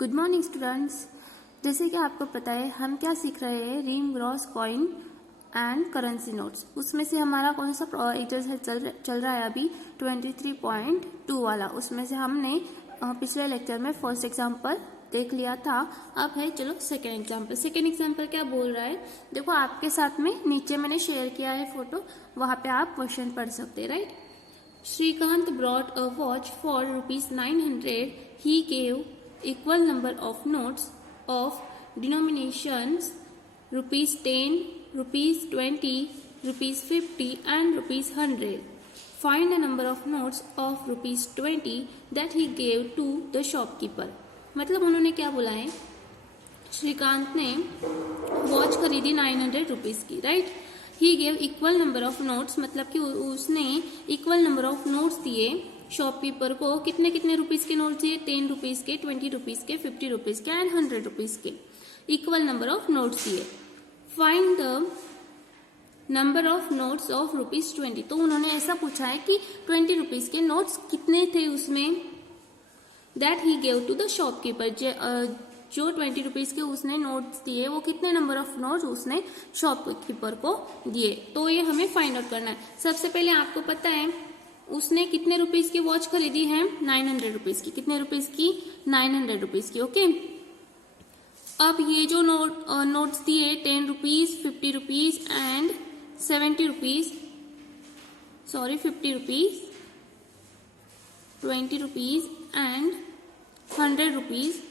Good morning students. जैसे कि आपको पता है हम क्या सीख रहे हैं, रिम ग्रॉस कॉइन एंड करेंसी नोट्स। उसमें से हमारा कौन सा एक्सरसाइज चल रहा है अभी 23.2 वाला। उसमें से हमने पिछले लेक्चर में फर्स्ट एग्जाम्पल देख लिया था। अब है चलो सेकेंड एग्जाम्पल। सेकेंड एग्जाम्पल क्या बोल रहा है, देखो आपके साथ में नीचे मैंने शेयर किया है फोटो, वहां पे आप क्वेश्चन पढ़ सकते हैं, right. Shrikant brought a watch for ₹900. He gave equal number of notes of denominations ₹10, ₹20, ₹50 and ₹100. Find the number of notes of ₹20 that he gave to the shopkeeper. मतलब उन्होंने क्या बोला है, श्रीकांत ने वॉच खरीदी 900 रुपीज की, right. He gave equal number of notes, मतलब कि उसने इक्वल नंबर ऑफ नोट्स दिए शॉपकीपर को। कितने कितने रुपीज के नोट्स दिए, 10 रुपीज के, 20 रुपीज के, 50 रुपीज के एंड 100 रुपीज के। इक्वल नंबर ऑफ नोट्स दिए। Find the number of notes of ₹20। तो उन्होंने ऐसा पूछा है कि 20 रुपीज के नोट्स कितने थे उसमें, that he gave to the shopkeeper. जो 20 रुपीज के उसने नोट्स दिए वो कितने नंबर ऑफ नोट्स उसने शॉपकीपर को दिए। तो ये हमें फाइंड आउट करना है। सबसे पहले आपको पता है उसने कितने रुपीज की वॉच खरीदी है, 900 रुपीज की। कितने रुपीज की, 900 रुपीज की, ओके। अब ये जो नोट्स दिए 10 rupees, 50 rupees and 70 rupees, sorry 50 rupees, 20 rupees and 100 rupees,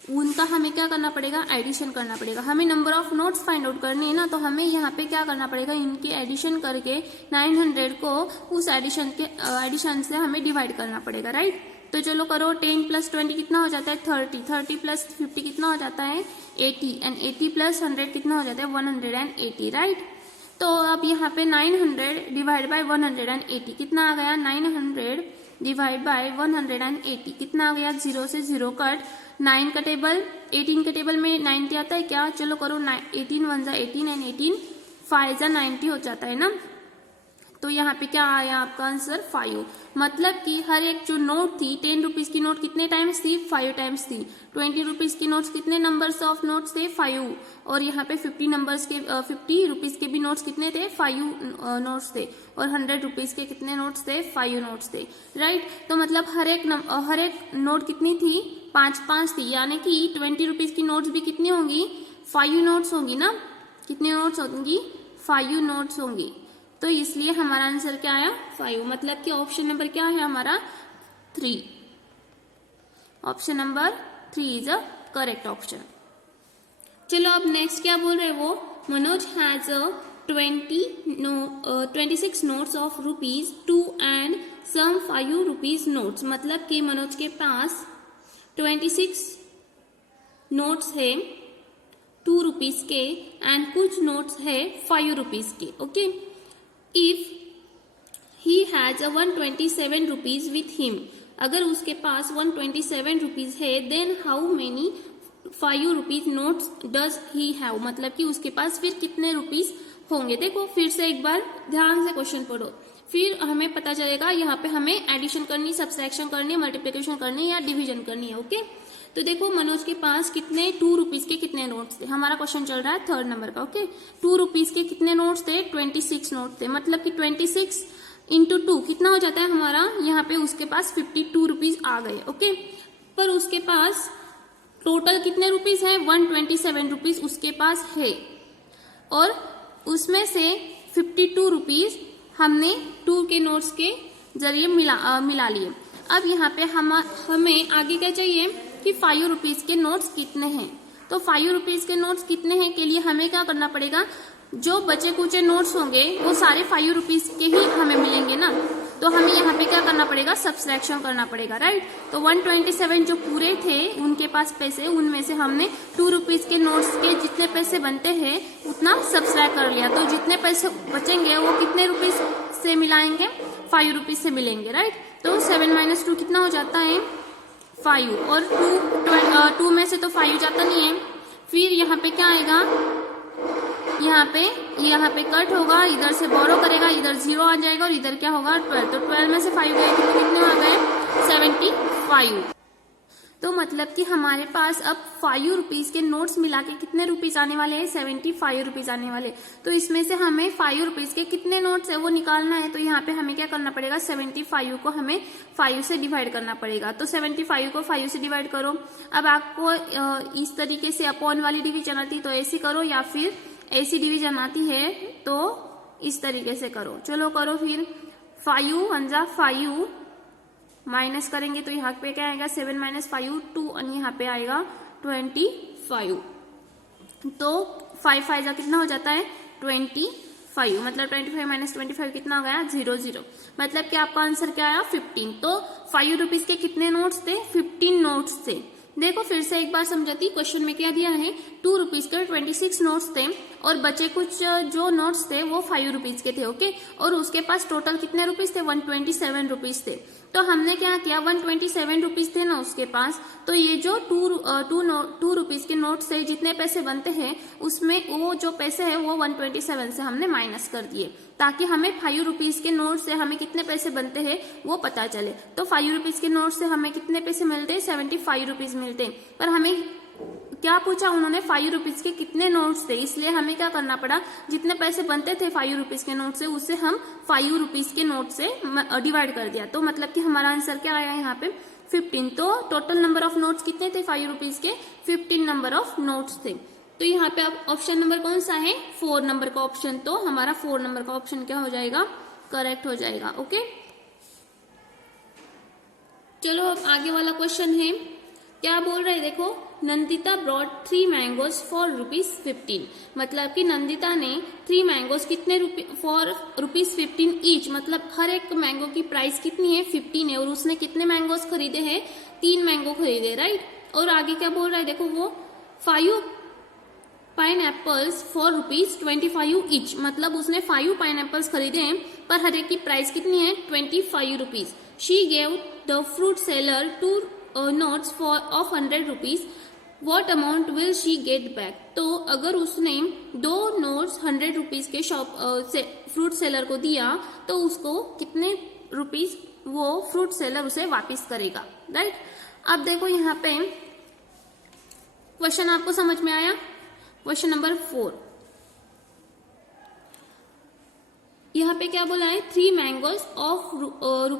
उनका हमें क्या करना पड़ेगा, एडिशन करना पड़ेगा। हमें number of notes find out करनी है ना, तो हमें यहाँ पे क्या करना पड़ेगा, इनकी एडिशन करके 900 को उस एडिशन से हमें डिवाइड करना पड़ेगा, राइट। तो चलो करो, 10 + 20 कितना हो जाता है, 30, 30 + 50 कितना हो जाता है, 80 एंड 80 + 100 कितना हो जाता है, 180, राइट। तो अब यहाँ पे 900 डिवाइड बाय 180 कितना आ गया, 900 डिवाइड बाय 180 कितना आ गया, 0 से 0 कट, 9 का टेबल, 18 के टेबल में 90 आता है क्या, चलो करो, 18 1 = 18 एंड 18 5 = 90 हो जाता है ना। तो यहाँ पे क्या आया आपका आंसर, 5। मतलब कि हर एक जो नोट थी, 10 रुपीज की नोट कितने टाइम्स थी, 5 टाइम्स थी। 20 रुपीज की नोट्स कितने नंबर्स ऑफ नोट्स थे, 5। और यहाँ पे 50 रुपीज के भी नोट्स कितने थे, 5 नोट्स थे। और 100 रुपीज के कितने नोट्स थे, 5 नोट्स थे, राइट। तो मतलब हर एक नोट कितनी थी, 5 थी। यानी कि 20 रुपीज की नोट्स भी कितनी होंगी, 5 नोट्स होंगी ना। कितने नोट्स होंगी, 5 नोट्स होंगी। तो इसलिए हमारा आंसर क्या आया, 5। मतलब कि ऑप्शन नंबर क्या है हमारा, 3। Option number 3 is a correct option. चलो अब नेक्स्ट क्या बोल रहे हैं वो, Manoj has 26 notes of ₹2 and some 5 rupees notes. मतलब कि मनोज के पास 26 नोट्स है 2 रुपीज के एंड कुछ नोट्स है 5 रुपीज के, okay. If he has a 127 rupees with him, अगर उसके पास 127 रुपीज है, then how many 5 rupees notes does he have। मतलब कि उसके पास फिर कितने रुपीज होंगे। देखो फिर से एक बार ध्यान से क्वेश्चन पढ़ो, फिर हमें पता चलेगा। यहाँ पे हमें एडिशन करनी, सब्सट्रैक्शन करनी, मल्टीप्लिकेशन करनी या डिवीजन करनी है, ओके। तो देखो मनोज के पास कितने 2 रुपीज के कितने नोट्स थे, हमारा क्वेश्चन चल रहा है 3rd नंबर का, ओके। 2 रुपीज के कितने नोट्स थे, 26 नोट्स थे। मतलब कि 26 × 2 कितना हो जाता है हमारा, यहाँ पे उसके पास 52 रुपीज आ गए, ओके। पर उसके पास टोटल कितने रुपीज है, 127 रुपीज उसके पास है। और उसमें से 52 रुपीज हमने 2 के नोट्स के जरिए मिला लिए। अब यहाँ पे हमें आगे क्या चाहिए कि 5 रुपीज के नोट्स कितने हैं। तो 5 रुपीज के नोट्स कितने हैं के लिए हमें क्या करना पड़ेगा, जो बचे कुचे नोट्स होंगे वो सारे 5 रुपीज के ही हमें मिलेंगे ना। तो हमें यहाँ पे क्या करना पड़ेगा, सब्सट्रैक्शन करना पड़ेगा, राइट। तो 127 जो पूरे थे उनके पास पैसे, उनमें से हमने 2 रुपीज के नोट्स के जितने पैसे बनते हैं उतना सब्सट्रैक्ट कर लिया। तो जितने पैसे बचेंगे वो कितने रुपीज से मिलाएंगे, 5 रुपीज से मिलेंगे, राइट। तो 7 - 2 कितना हो जाता है, 5। और 2 में से तो 5 जाता नहीं है। फिर यहाँ पे क्या आएगा, यहाँ पे कट होगा, इधर से बोरो करेगा, इधर 0 आ जाएगा और इधर क्या होगा, 12। तो 12 में से 5 गए तो कितने आ गए, 75। तो मतलब कि हमारे पास अब 5 रुपीज के नोट्स मिला के कितने रुपीज आने वाले हैं, 75 रुपीज आने वाले। तो इसमें से हमें 5 रुपीज के कितने नोट्स है वो निकालना है। तो यहाँ पे हमें क्या करना पड़ेगा, 75 को हमें 5 से डिवाइड करना पड़ेगा। तो 75 को 5 से डिवाइड करो। अब आपको इस तरीके से अपॉन वाली डिवीजन आती तो ऐसी करो, या फिर ऐसी डिवीजन आती है तो इस तरीके से करो। चलो करो फिर। 5 1 जा 5 माइनस करेंगे तो यहाँ पे क्या आएगा, 7 - 5 2 और यहाँ पे आएगा 25। तो 5 5 जा कितना हो जाता है 25, मतलब 25 - 25 कितना हो गया 0 0, मतलब कि आपका आंसर क्या आया 15। तो 5 रुपीज के कितने नोट्स थे, 15 नोट्स थे। देखो फिर से एक बार समझाती, क्वेश्चन में क्या दिया है, 2 रुपीज के 26 नोट्स थे और बचे कुछ जो नोट्स थे वो 5 रुपीज के थे। ओके, और उसके पास टोटल कितने रुपीज थे, 127 रुपीज थे। तो हमने क्या किया, 127 रुपीज थे ना उसके पास, तो ये जो 2 रुपीज के नोट से जितने पैसे बनते हैं उसमें वो जो पैसे है वो 127 से हमने माइनस कर दिए, ताकि हमें 5 रुपीज के नोट से हमें कितने पैसे बनते हैं वो पता चले। तो 5 रुपीज के नोट से हमें कितने पैसे मिलते हैं, 75 रुपीज मिलते हैं। पर हमें क्या पूछा उन्होंने, 5 रुपीज के कितने नोट्स थे, इसलिए हमें क्या करना पड़ा, जितने पैसे बनते थे 5 रुपीज के नोट से उससे हम 5 रुपीज के नोट से डिवाइड कर दिया। तो मतलब कि हमारा आंसर क्या आया यहाँ पे 15। तो टोटल नंबर ऑफ नोट्स कितने थे 5 रुपीज के, 15 नंबर ऑफ नोट्स थे। तो यहाँ पे अब ऑप्शन नंबर कौन सा है, 4 नंबर का ऑप्शन। तो हमारा 4 नंबर का ऑप्शन क्या हो जाएगा, करेक्ट हो जाएगा। ओके, चलो अब आगे वाला क्वेश्चन है, क्या बोल रहे हैं देखो, नंदिता ब्रॉड 3 मैंगोज फॉर ₹15, मतलब कि नंदिता ने 3 मैंगोज कितने फॉर ₹15 ईच, मतलब हर एक मैंगो की प्राइस कितनी है 15 है, और उसने कितने मैंगोज खरीदे हैं, 3 मैंगो खरीदे, राइट। और आगे क्या बोल रहा है देखो, वो 5 पाइनएप्पल्स फॉर ₹25 ईच, मतलब उसने 5 पाइनएप्पल्स खरीदे हैं पर हर एक की प्राइस कितनी है 25 rupees. She gave the fruit seller 2 notes for of 100 rupees, what amount will she get back. तो अगर उसने 2 नोट्स 100 रुपीज के शॉप से फ्रूट सेलर को दिया तो उसको कितने रुपीज वो फ्रूट सेलर उसे वापस करेगा, राइट। अब देखो यहाँ पे क्वेश्चन आपको समझ में आया। क्वेश्चन नंबर 4, यहाँ पे क्या बोला है, 3 मैंगोज ऑफ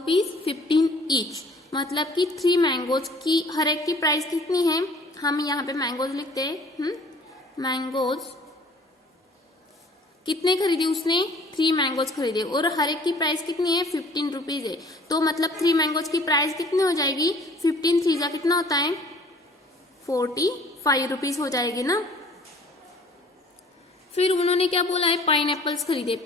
₹15 ईच, मतलब कि 3 मैंगोज की हर एक की प्राइस कितनी है, हम यहाँ पे मैंगोज लिखते हैं, मैंगोज कितने खरीदे उसने, 3 मैंगोज खरीदे और हर एक की प्राइस कितनी है 15 रुपीज है। तो मतलब 3 मैंगोज की प्राइस कितनी हो जाएगी, 15 3 जा कितना होता है 45 रुपीज हो जाएगी ना। फिर उन्होंने क्या बोला है, पाइनएप्पल्स खरीदे,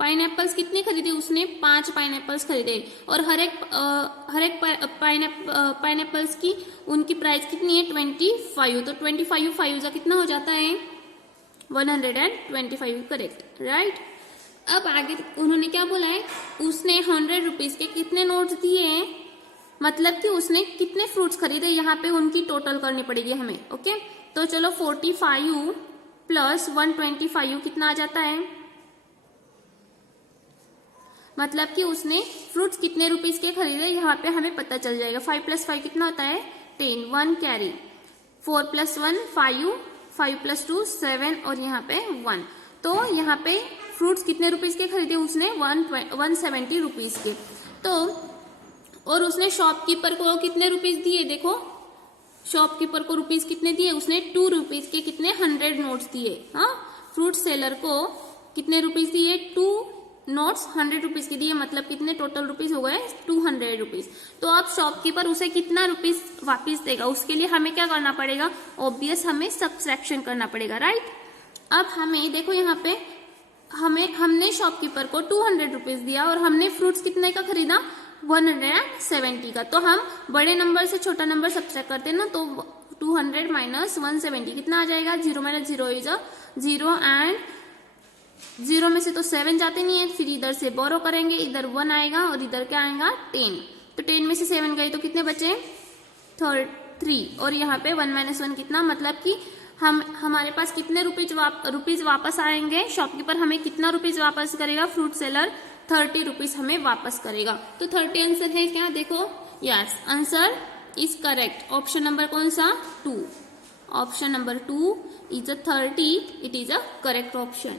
पाइनएप्पल्स कितने खरीदे उसने, 5 पाइनएप्पल्स खरीदे और हर एक पाइनएप्पल्स की उनकी प्राइस कितनी है 25। तो 25 5 कितना हो जाता है 125, करेक्ट, राइट। अब आगे उन्होंने क्या बोला है, उसने 100 रुपीज के कितने नोट्स दिए हैं, मतलब कि उसने कितने फ्रूट्स खरीदे, यहाँ पे उनकी टोटल करनी पड़ेगी हमें। ओके, तो चलो 45 प्लस 125 कितना आ जाता है, मतलब कि उसने फ्रूट्स कितने रुपीज के खरीदे यहाँ पे हमें पता चल जाएगा। 5 + 5 कितना होता है 10, 1 कैरी, 4 + 1 5, 5 + 2 7 और यहाँ पे 1। तो यहाँ पे फ्रूट्स कितने रुपीज के खरीदे उसने 170 रुपीज के। तो और उसने शॉपकीपर को कितने रुपीज दिए, देखो शॉपकीपर को रुपीज कितने दिए उसने 2 रुपीज के कितने 100 नोट्स दिए। हाँ, फ्रूट सेलर को कितने रुपीज दिए 2 नोट्स 100 रुपीज के दिए, मतलब कितने टोटल रुपीज हो गए 200 रुपीज। तो अब शॉपकीपर उसे कितना रुपीज वापस देगा, उसके लिए हमें क्या करना पड़ेगा, ऑब्वियस हमें सब्ट्रैक्शन करना पड़ेगा, राइट। अब हमें देखो यहाँ पे हमने शॉपकीपर को 200 रुपीज दिया और हमने फ्रूट्स कितने का खरीदा 170 का। तो हम बड़े नंबर से छोटा नंबर सब्ट्रैक्ट करते हैं ना, तो 200 - 170 कितना आ जाएगा, 0 - 0 इज 0 एंड 0 में से तो 7 जाते नहीं है, फिर इधर से बोरो करेंगे, इधर 1 आएगा और इधर क्या आएगा 10। तो 10 में से 7 गए तो कितने बचे 3 और यहाँ पे 1 - 1 कितना, मतलब कि हमारे पास कितने रुपीज वापस आएंगे, शॉपकीपर हमें कितना रुपीज वापस करेगा, फ्रूट सेलर 30 रुपीज हमें वापस करेगा। तो 30 आंसर है क्या, देखो yes answer is correct. Option number कौन सा, 2। Option number 2 is a 30, it is a correct option.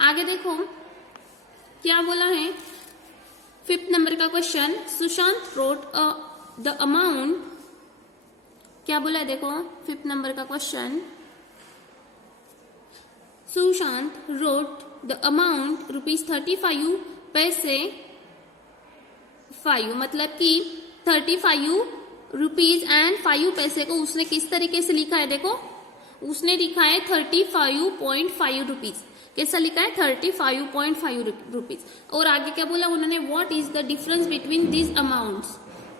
आगे देखो क्या बोला है, 5th नंबर का question, Sushant wrote the amount, क्या बोला है देखो 5th नंबर का question, Sushant wrote the amount ₹35 पैसे 5, मतलब कि 35 रुपीज एंड 5 पैसे को उसने किस तरीके से लिखा है, देखो उसने लिखा है 35.5 रुपीज। कैसा लिखा है, 35.5 रुपीज। और आगे क्या बोला उन्होंने, what is the difference between this amounts.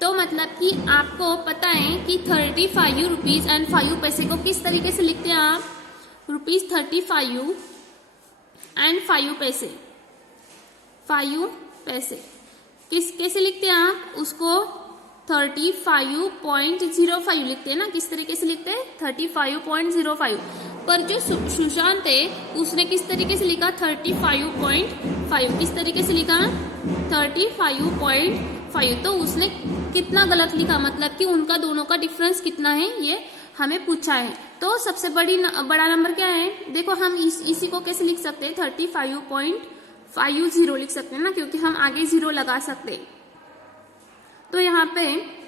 तो मतलब कि आपको पता है कि 35 रुपीज एंड 5 पैसे को किस तरीके से लिखते हैं आप, ₹35 एंड 5 पैसे, 5 पैसे कैसे लिखते हैं आप उसको, 35.05 लिखते हैं ना, किस तरीके से लिखते हैं 35.05। पर जो सुशांत है उसने किस तरीके से लिखा 35.5, किस तरीके से लिखा 35.5। तो उसने कितना गलत लिखा, मतलब कि उनका दोनों का डिफरेंस कितना है ये हमें पूछा है। तो सबसे बड़ा नंबर क्या है, देखो हम इसी को कैसे लिख सकते हैं, 35.50 लिख सकते हैं ना, क्योंकि हम आगे 0 लगा सकते हैं। तो यहाँ पे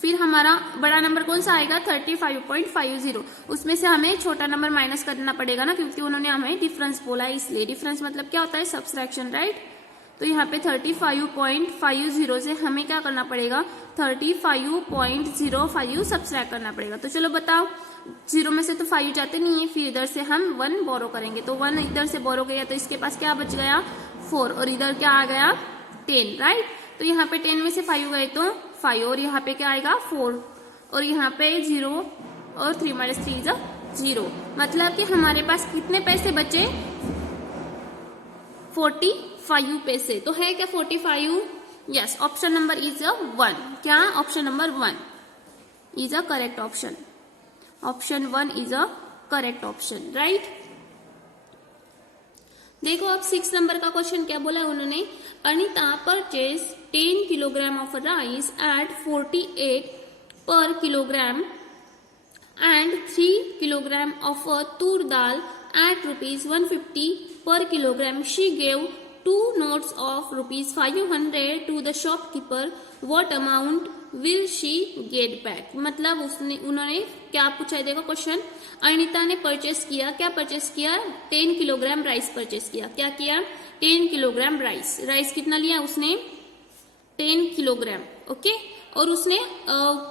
फिर हमारा बड़ा नंबर कौन सा आएगा, 35.50। उसमें से हमें छोटा नंबर माइनस करना पड़ेगा ना, क्योंकि उन्होंने हमें डिफरेंस बोला है, इसलिए डिफरेंस मतलब क्या होता है, सब्सट्रैक्शन, राइट। तो यहाँ पे 35.50 से हमें क्या करना पड़ेगा, 35.05 सब्सट्रैक्ट करना पड़ेगा। तो चलो बताओ, 0 में से तो 5 जाते नहीं है, फिर इधर से हम 1 बोरो करेंगे। तो 1 इधर से बोरो गया तो इसके पास क्या बच गया, 4, और इधर क्या आ गया 10, राइट। तो यहाँ पे 10 में से 5 गए तो 5, और यहाँ पे क्या आएगा 4, और यहाँ पे 0, और 3 - 3 इज 0। मतलब कि हमारे पास कितने पैसे बचे, 45 पैसे। तो है क्या 45, यस। ऑप्शन नंबर इज 1, क्या option number 1 is a correct option. Option 1 is a correct option, right. देखो अब 6 नंबर का क्वेश्चन क्या बोला है उन्होंने, Anita purchase 10 kilogram of rice at 48 per kilogram and 3 kilogram of toor dal at ₹150 per kilogram. She gave 2 notes of ₹500 to the shopkeeper. What amount will she get back? मतलब उन्होंने क्या पूछा है, देखो क्वेश्चन, अनिता ने परचेस किया, क्या परचेस किया, 10 किलोग्राम राइस परचेस किया। क्या किया, 10 किलोग्राम राइस कितना लिया उसने, 10 किलोग्राम, ओके। और उसने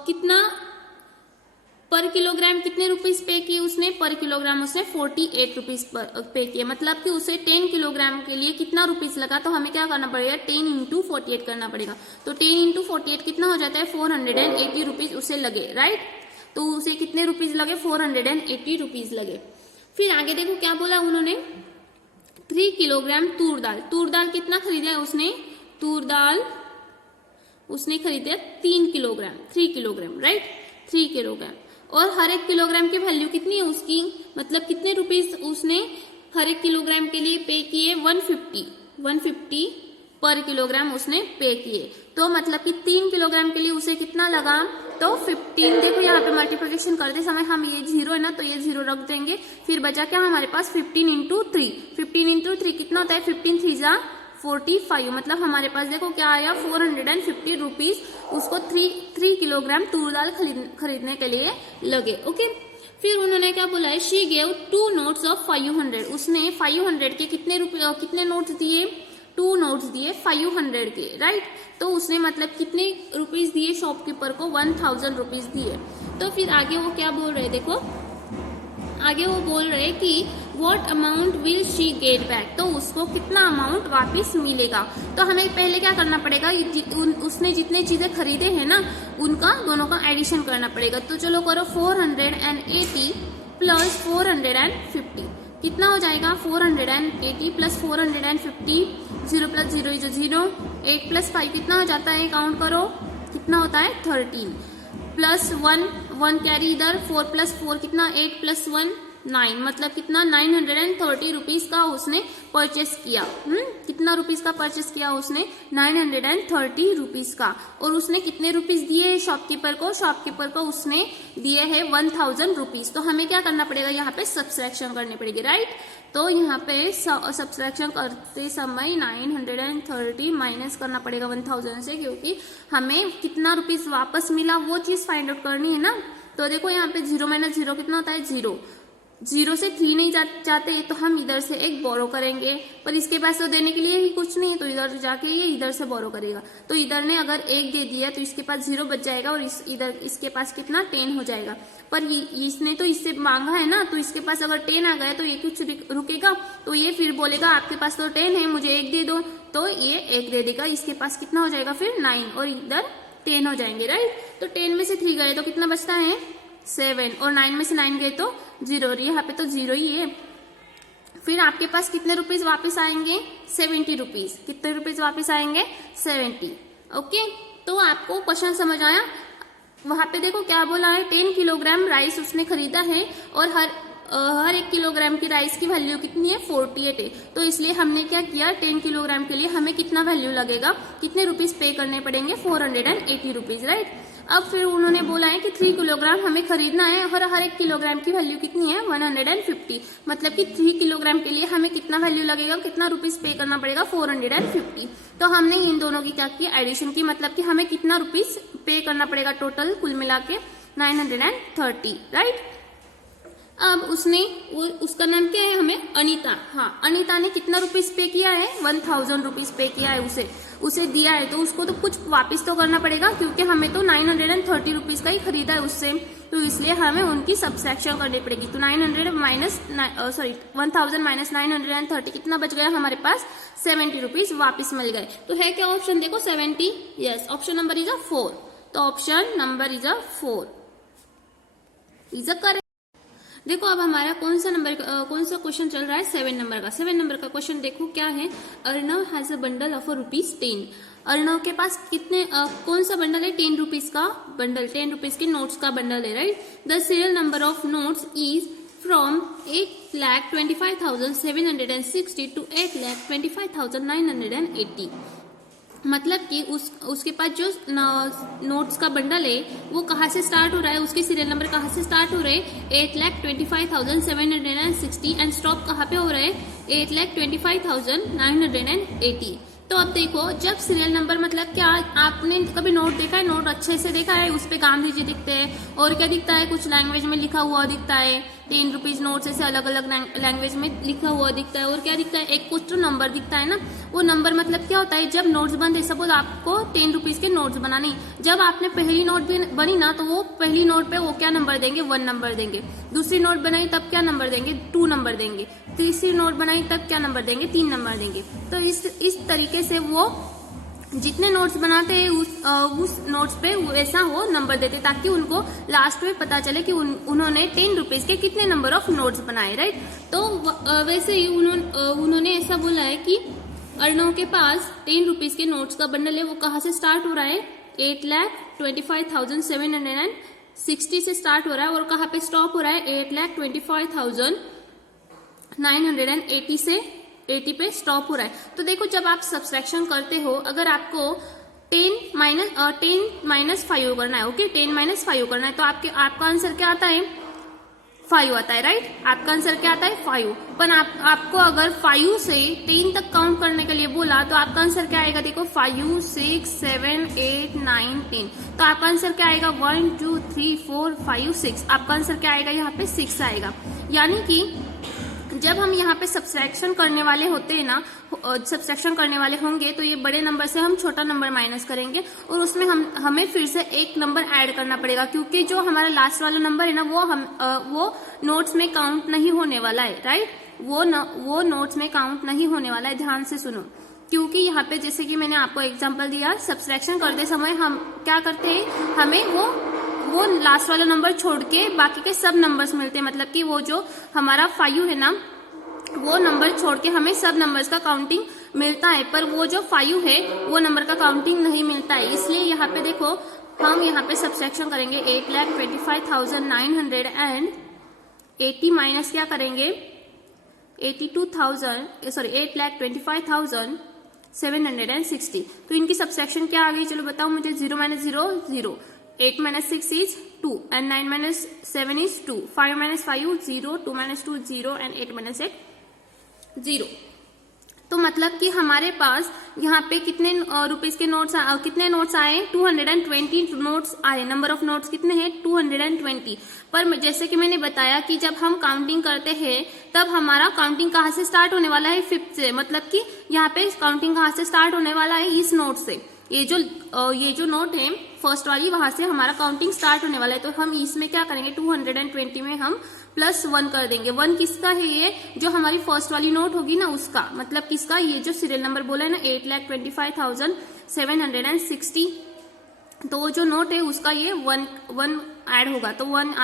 कितना पर किलोग्राम कितने रुपीस पे किए उसने, पर किलोग्राम उसने 48 रुपीज पे किए। मतलब कि उसे 10 किलोग्राम के लिए कितना रुपीस लगा, तो हमें क्या करना पड़ेगा, 10 × 48 करना पड़ेगा। तो 10 × 48 कितना हो जाता है, 480 रुपीज उसे लगे, राइट। तो उसे कितने रुपीज लगे, 480 रुपीज लगे। फिर आगे देखो क्या बोला उन्होंने, 3 किलोग्राम तूर दाल कितना खरीदा है उसने, तूर दाल उसने खरीदा 3 किलोग्राम, 3 किलोग्राम, राइट, 3 किलोग्राम। और हर एक किलोग्राम की वैल्यू कितनी है उसकी, मतलब कितने रुपीस उसने हर एक किलोग्राम के लिए पे किए, 150 पर किलोग्राम उसने पे किए। तो मतलब कि 3 किलोग्राम के लिए उसे कितना लगा, तो 15। देखो यहाँ पे मल्टीप्लिकेशन करते समय हम ये 0 है ना, तो ये 0 रख देंगे। फिर बचा क्या हमारे पास, 15 × 3। 15 × 3 कितना होता है, 15 × 3 = 45। मतलब हमारे पास देखो क्या आया, 450 रुपीज उसको 3 किलोग्राम तूर दाल खरीदने के लिए लगे, ओके। फिर उन्होंने क्या बोला है, शी गेव 2 नोट्स ऑफ 500। उसने 500 के कितने नोट्स दिए, 2 नोट्स दिए 500 के, राइट। तो उसने मतलब कितने रुपीज दिए शॉपकीपर को, 1000 रुपीज दिए। तो फिर आगे वो क्या बोल रहे, देखो आगे वो बोल रहे कि what amount will she get back, तो उसको कितना अमाउंट वापस मिलेगा। तो हमें पहले क्या करना पड़ेगा, उसने जितने चीजें खरीदे हैं ना उनका दोनों का एडिशन करना पड़ेगा। तो चलो करो, 480 + 450 कितना हो जाएगा, 480 + 450, 0 + 0 = 0, 8 + 5 कितना हो जाता है, काउंट करो कितना होता है, 13 +1 कैरी इधर, 4 + 4 कितना, 8 + 1 9, मतलब कितना 930 रुपीज का उसने परचेस किया। कितना रुपीज का परचेस किया उसने? 930 रुपीज का। और उसने कितने रुपीज दिए शॉपकीपर को? शॉपकीपर को उसने दिए है 1000 रुपीज। तो हमें क्या करना पड़ेगा? यहाँ पे सब्सट्रैक्शन करनी पड़ेगी, राइट। तो यहाँ पे सब्सट्रैक्शन करते समय 930 माइनस करना पड़ेगा 1000 से, क्योंकि हमें कितना रुपीज वापस मिला वो चीज फाइंड आउट करनी है ना। तो देखो यहाँ पे 0 - 0 कितना होता है? 0। 0 से 3 नहीं जाते तो हम इधर से एक बोरो करेंगे, पर इसके पास तो देने के लिए ही कुछ नहीं, तो इधर जाके ये इधर से बोरो करेगा। तो इधर ने अगर 1 दे दिया तो इसके पास 0 बच जाएगा, और इधर इसके पास कितना 10 हो जाएगा। पर इसने तो इससे मांगा है ना, तो इसके पास अगर 10 आ गया तो ये कुछ रुकेगा, तो ये फिर बोलेगा आपके पास तो 10 है, मुझे 1 दे दो। तो ये 1 दे देगा, इसके पास कितना हो जाएगा फिर? 9, और इधर 10 हो जाएंगे, राइट। तो 10 में से 3 गए तो कितना बचता है? 7, और 9 में से 9 गए तो 0, और यहाँ पे तो 0 ही है। फिर आपके पास कितने रुपीज वापस आएंगे? 70 रुपीज। कितने रुपीज वापस आएंगे? 70। ओके, तो आपको क्वेश्चन समझ आया? वहां पे देखो क्या बोला है, 10 किलोग्राम राइस उसने खरीदा है, और हर 1 किलोग्राम की राइस की वैल्यू कितनी है? 48 है। तो इसलिए हमने क्या किया, 10 किलोग्राम के लिए हमें कितना वैल्यू लगेगा, कितने रुपीज पे करने पड़ेंगे? 480 रुपीज, राइट। अब फिर उन्होंने बोला है कि 3 किलोग्राम हमें खरीदना है, और हर 1 किलोग्राम की वैल्यू कितनी है? 150। मतलब कि 3 किलोग्राम के लिए हमें कितना वैल्यू लगेगा, कितना रुपीज पे करना पड़ेगा? 450। तो हमने इन दोनों की क्या की? एडिशन की, मतलब कि हमें कितना रुपीज पे करना पड़ेगा टोटल कुल मिला के? 930, राइट। अब उसका नाम क्या है? हमें अनीता। हाँ, अनीता ने कितना रुपीज पे किया है? 1000 रुपीज पे किया है, उसे दिया है, तो उसको तो कुछ वापस तो करना पड़ेगा, क्योंकि हमें तो 930 रुपीज का ही खरीदा है उससे, तो इसलिए हमें उनकी सब्सट्रैक्शन करनी पड़ेगी। तो 1000 माइनस 930 कितना बच गया हमारे पास? 70 रुपीज वापिस मिल गए। तो है क्या ऑप्शन? देखो 70। Yes, option number is 4। तो option number is 4 is a correct. देखो अब हमारा कौन सा क्वेश्चन चल रहा है? 7 नंबर का। 7 नंबर का क्वेश्चन देखो क्या है। Arnav has a bundle of ₹10। Arnav के पास कितने कौन सा बंडल है? 10 रुपीज का बंडल, 10 रुपीज के नोट्स का बंडल है, right. The serial number of notes is from 8,25,760 to 8,25,980। मतलब कि उसके पास जो नोट्स का बंडल है वो कहाँ से स्टार्ट हो रहा है, उसके सीरियल नंबर कहाँ से स्टार्ट हो रहे हैं? 8,25,760 एंड स्टॉप कहाँ पे हो रहा है? 8,25,980। तो अब देखो, जब सीरियल नंबर मतलब क्या, आपने कभी नोट देखा है? नोट अच्छे से देखा है? उस पे गांधी जी दिखते हैं, और क्या दिखता है? कुछ लैंग्वेज में लिखा हुआ दिखता है। 10 रुपीज नोट ऐसे अलग अलग लैंग्वेज में लिखा हुआ दिखता है, और क्या दिखता है? एक कुछ तो नंबर दिखता है ना। वो नंबर मतलब क्या होता है? जब नोट्स बनते, सपोज आपको 10 रुपीज के नोट्स बनाने, जब आपने पहली नोट भी बनी ना, तो वो पहली नोट पे वो क्या नंबर देंगे? 1 नंबर देंगे। दूसरी नोट बनाई तब क्या नंबर देंगे? 2 नंबर देंगे। तीसरी नोट बनाई तब क्या नंबर देंगे? 3 नंबर देंगे। तो इस तरीके से वो जितने नोट्स बनाते हैं उस नोट्स पे वैसा वो नंबर देते, ताकि उनको लास्ट में पता चले कि उन्होंने 10 रुपीज के कितने नंबर ऑफ नोट्स बनाए, राइट। तो वैसे ही उन्होंने ऐसा बोला है कि अर्णव के पास 10 रुपीज के नोट्स का बंडल है, वो कहाँ से स्टार्ट हो रहा है? 8,25,760 से स्टार्ट हो रहा है, और कहाँ पे स्टॉप हो रहा है? 8,25,980 से 80 पे स्टॉप हो रहा है। तो देखो, जब आप सब्सट्रैक्शन करते हो, अगर आपको 10 माइनस 5 करना है, ओके, 10 माइनस 5 करना है, तो आपका आंसर क्या आता है? 5 आता है, राइट। आपका आंसर क्या आता है? 5। पर आपको अगर 5 से 10 तक काउंट करने के लिए बोला, तो आपका आंसर क्या आएगा? देखो, 5, 6, 7, 8, 9, 10। तो आपका आंसर क्या आएगा? 1, 2, 3, 4, 5, 6। आपका आंसर क्या आएगा? यहाँ पे 6 आएगा। यानी कि जब हम यहाँ पे सब्सट्रैक्शन करने वाले होते हैं ना, सब्सट्रैक्शन करने वाले होंगे, तो ये बड़े नंबर से हम छोटा नंबर माइनस करेंगे, और उसमें हमें फिर से एक नंबर ऐड करना पड़ेगा, क्योंकि जो हमारा लास्ट वाला नंबर है ना, वो नोट्स में काउंट नहीं होने वाला है, राइट। वो नोट्स में काउंट नहीं होने वाला है। ध्यान से सुनो, क्योंकि यहाँ पे जैसे कि मैंने आपको एग्जाम्पल दिया, सब्सट्रैक्शन करते समय हम क्या करते हैं, हमें वो लास्ट वाला नंबर छोड़ के बाकी के सब नंबर्स मिलते हैं। मतलब कि वो जो हमारा 5 है ना, वो नंबर छोड़ के हमें सब नंबर्स का काउंटिंग मिलता है, पर वो जो 5 है वो नंबर का काउंटिंग नहीं मिलता है। इसलिए यहाँ पे देखो, हम यहाँ पे सब्सट्रैक्शन करेंगे 8,25,980 80 माइनस क्या करेंगे 8,25,760। तो इनकी सबसेक्शन क्या आ गई, चलो बताओ मुझे। 0 minus 0 0, 8 minus 6 is 2 and 9 minus 7 is 2, 5 minus 5 0, 2 minus 2 0 and 8 minus 8 0। तो मतलब कि हमारे पास यहाँ पे कितने रुपीस के नोट्स कितने नोट्स आए, 220 नोट्स आए। नंबर ऑफ नोट्स कितने हैं 220। पर जैसे कि मैंने बताया कि जब हम काउंटिंग करते हैं तब हमारा काउंटिंग कहाँ से स्टार्ट होने वाला है, 5th से। मतलब कि यहाँ पे काउंटिंग कहाँ से स्टार्ट होने वाला है, इस नोट से। ये जो नोट है फर्स्ट वाली, वहां से हमारा काउंटिंग स्टार्ट होने वाला है। तो हम इसमें क्या करेंगे, 220 में हम +1 कर देंगे। 1 किसका है, ये जो हमारी फर्स्ट वाली नोट होगी ना उसका, मतलब किसका, ये जो सीरियल नंबर बोला है ना 8,25,760। तो वो जो नोट है उसका ये 1 ऐड होगा। तो 1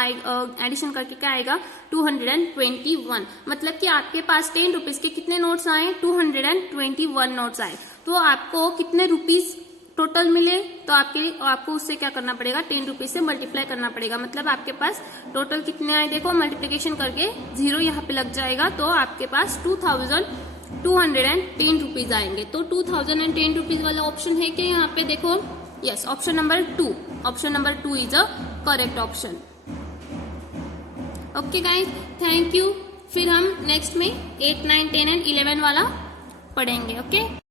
एडिशन करके क्या आएगा 221। मतलब कि आपके पास 10 रुपीज के कितने नोट्स आए, 221 नोट्स आए। तो आपको कितने रुपीज टोटल मिले, तो आपको उससे क्या करना पड़ेगा, 10 रुपीज से मल्टीप्लाई करना पड़ेगा। मतलब आपके पास टोटल कितने आए, देखो मल्टीप्लीकेशन करके 0 यहाँ पे लग जाएगा। तो आपके पास 2,210 रुपीज आएंगे। तो 2,010 रुपीज वाला ऑप्शन है कि यहाँ पे देखो, yes, option number 2 is a correct option. Okay guys, thank you. फिर हम नेक्स्ट में 8, 9, 10 एंड 11 वाला पढ़ेंगे। ओके।